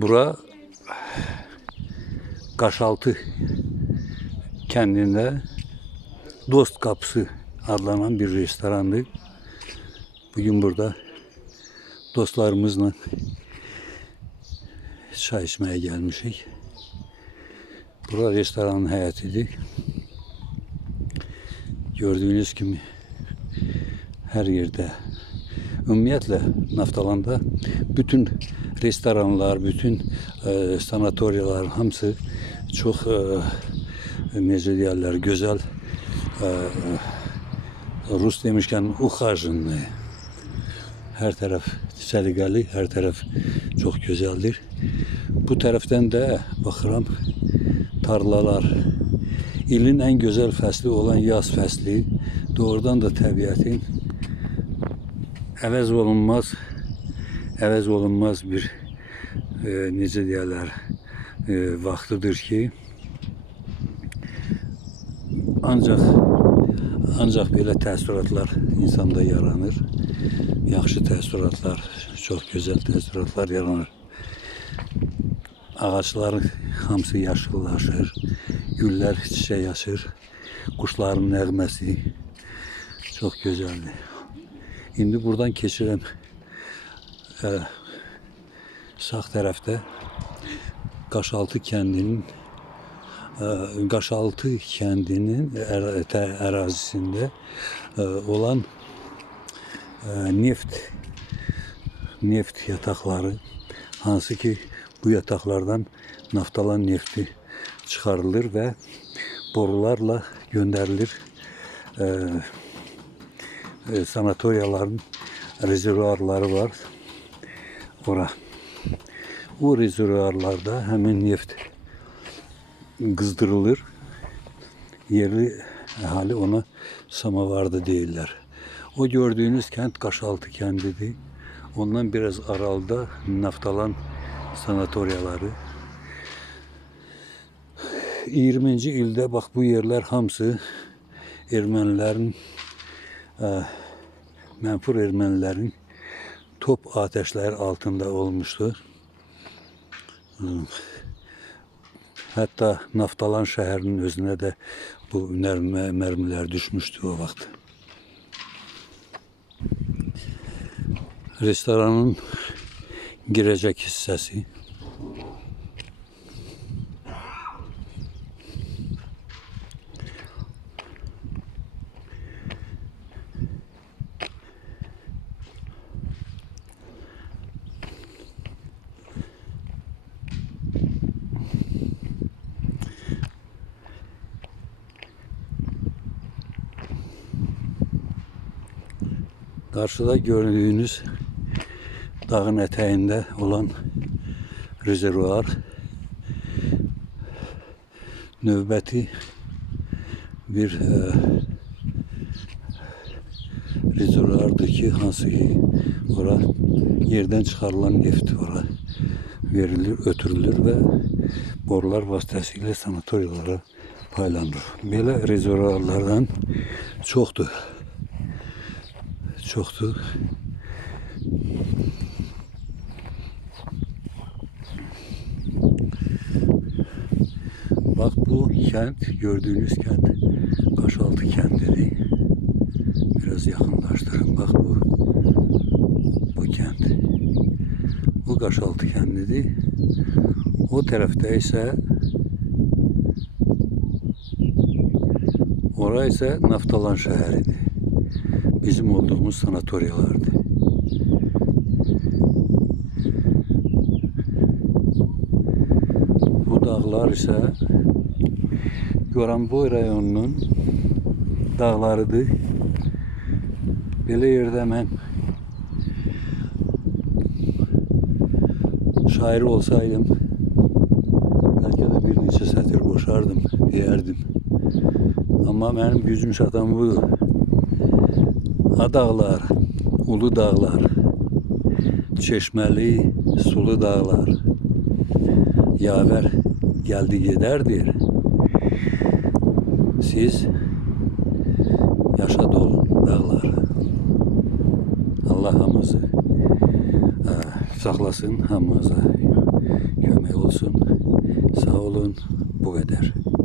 Bura Qaşaltı kendinde Dost Kapısı adlanan bir restorandı. Bugün burada dostlarımızla çay içmeye gelmişik. Bura restoranın həyətidir. Gördüğünüz gibi her yerde, ümumiyyətlə Naftalanda bütün restoranlar, bütün sanatoriyalar hamısı çox necə deyərlər, gözəl, Rus demişkən uxajınlı. Her taraf səliqəli, her taraf çok güzeldir. Bu tərəfdən də baxıram tarlalar. İlin en güzel fəsli olan yaz fəsli, doğrudan da təbiətin əvəz olunmaz bir necə deyərlər vaxtıdır ki, ancaq belə təəssüratlar insanda yaranır. Yaxşı təəssüratlar, çox gözəl təəssüratlar yaranır. Ağaçların hamısı yaşıllaşır, güller çiçək açır, kuşların nəğməsi çox gözəldir. İndi buradan keçirəm sağ tərəfdə Qaşaltı kəndinin ərazisində olan neft yatakları, hansı ki bu yataklardan naftalan nefti çıkarılır ve borularla gönderilir sanatoriyaların rezervuarları var. O rezervuarlarda hemen neft kızdırılır. Yerli ahali ona samavarda değiller. O gördüğünüz kent Qaşaltı kendidir. Ondan biraz aralda Naftalan sanatoriyaları. 20. ildə bax bu yerler hamısı ermənilərin, mənfur ermənilərin top ateşləri altında olmuştu. Hatta Naftalan şəhərinin özüne de bu mermiler düşmüştü o vaxt. Restoranın girecek hissəsi. Karşıda gördüğünüz dağın eteğinde olan rezervuar növbəti bir rezervuardır ki, hansı ki ora yerden çıkarılan neft ora verilir, ötürülür ve borular vasıtasıyla sanatoriyalara paylanır. Belə rezervuarlardan çoxdur. Bak bu kent, gördüğünüz kent Qaşaltı kendidir. Biraz yakınlaştırın. Bak bu kent. Bu Qaşaltı kendidir. O tarafta ise orası ise Naftalan şəhəridir. Bizim olduğumuz sanatoriyalardı. Bu dağlar ise Goranboy rayonunun dağlarıdır. Belə yerdə mən şair olsaydım belki de bir neçə sətir boşardım, deyərdim. Ama benim gücüm çatan budur. Adağlar, ulu dağlar, çeşmeli, sulu dağlar, yaver geldi giderdir. Siz yaşa dolu dağlar. Allah hamımızı saxlasın hamımıza. kömək olsun. Sağ olun. Bu qədər.